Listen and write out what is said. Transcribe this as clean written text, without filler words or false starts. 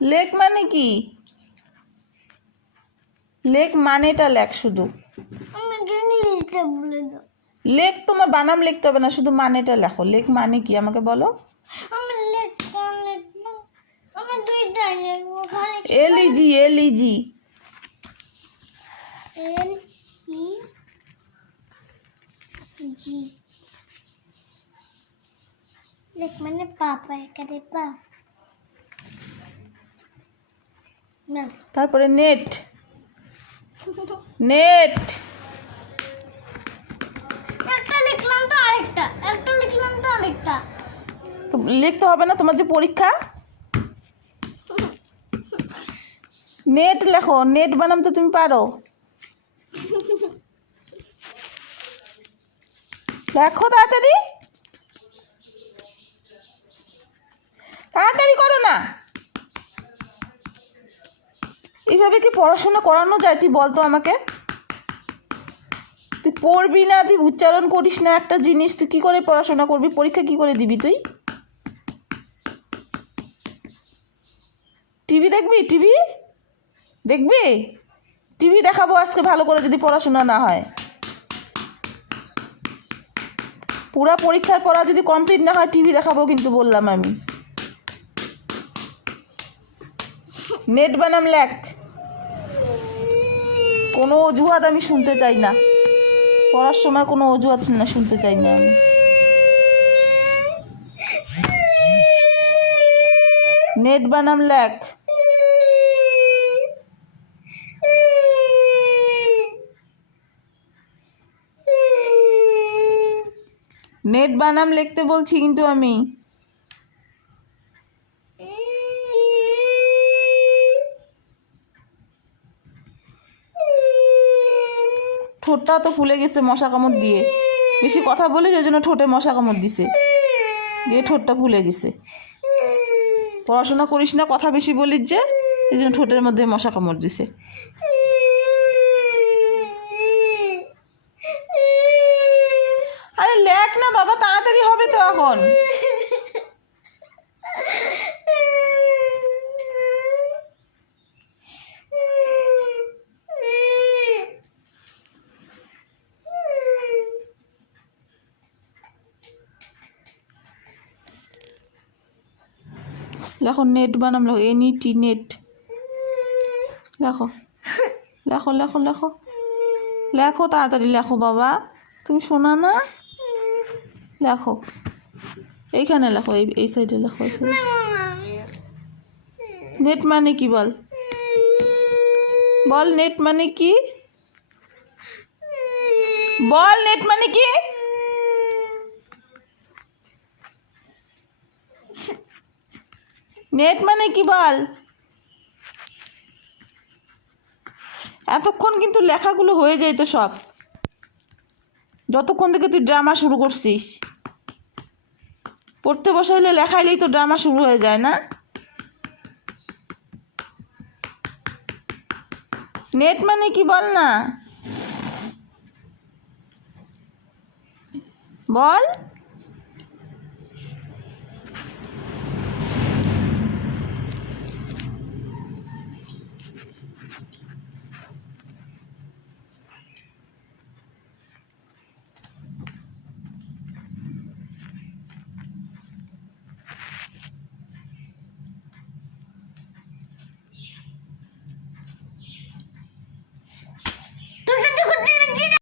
লেখ মানে কি? লেখ মানেটা লেখ শুধু। আমাকে ইংলিশটা বলে দাও। লেখ তোমার বানাম লিখতে হবে না, শুধু মানেটা লেখো। লেখ মানে কি আমাকে বলো। আমি লিখবো আমি দুইটাই লিখবো খালি এলইজি এলইজি এল ই জি লেখ মানে পাপা একারে পা না তারপরে নেট নেট একটা লিখলাম তো আরেকটা তো লিখতে হবে না, তোমার যে পরীক্ষা। নেট লেখো, নেট বানাম তো তুমি পারো। লেখো তাড়াতাড়ি, তাড়াতাড়ি করো না। এইভাবে কি পড়াশোনা করানো যায় তুই বলতো আমাকে? তুই পড়বি না, তুই উচ্চারণ করিস না একটা জিনিস, তুই কী করে পড়াশোনা করবি? পরীক্ষা কি করে দিবি তুই? টিভি দেখবি? টিভি দেখবি? টিভি দেখাবো আজকে ভালো করে যদি পড়াশোনা না হয়। পুরা পরীক্ষার পড়া যদি কমপ্লিট না হয় টিভি দেখাবো কিন্তু বললাম আমি। নেট বানাম লেখ, কোনো অজুহাত আমি শুনতে চাই না। পড়ার সময় কোনো অজুহাত না শুনতে চাই না আমি। নেট বানাম লেখ। নেট বানাম লিখতে বলছি কিন্তু আমি। ঠোঁটটা তো ফুলে গেছে মশা কামড় দিয়ে, বেশি কথা বলে ওই জন্য ঠোঁটে মশা কামড় দিছে, দিয়ে ঠোঁটটা ফুলে গেছে। পড়াশোনা করিস না, কথা বেশি বলিস যে, এই জন্য ঠোঁটের মধ্যে মশা কামড় দিছে। আরে লেখ না বাবা, তাড়াতাড়ি হবে তো এখন। লেখো নেট বানাম, লেখো NET নেট। লেখো লেখো লেখো লেখো লেখো তাড়াতাড়ি লেখো বাবা, তুমি শোনা না? লেখো এইখানে লেখো, এই সাইডে লেখো। নেট মানে কি বল, বল নেট মানে কি, বল নেট মানে কি? নেট মানে কি বল? এতক্ষণ কিন্তু লেখাগুলো হয়ে যায় তো সব, যতক্ষণ থেকে তুই ড্রামা শুরু করছিস। পড়তে বসাইলে লেখাইলেই তো ড্রামা শুরু হয়ে যায় না? নেট মানে কি বল না, বল।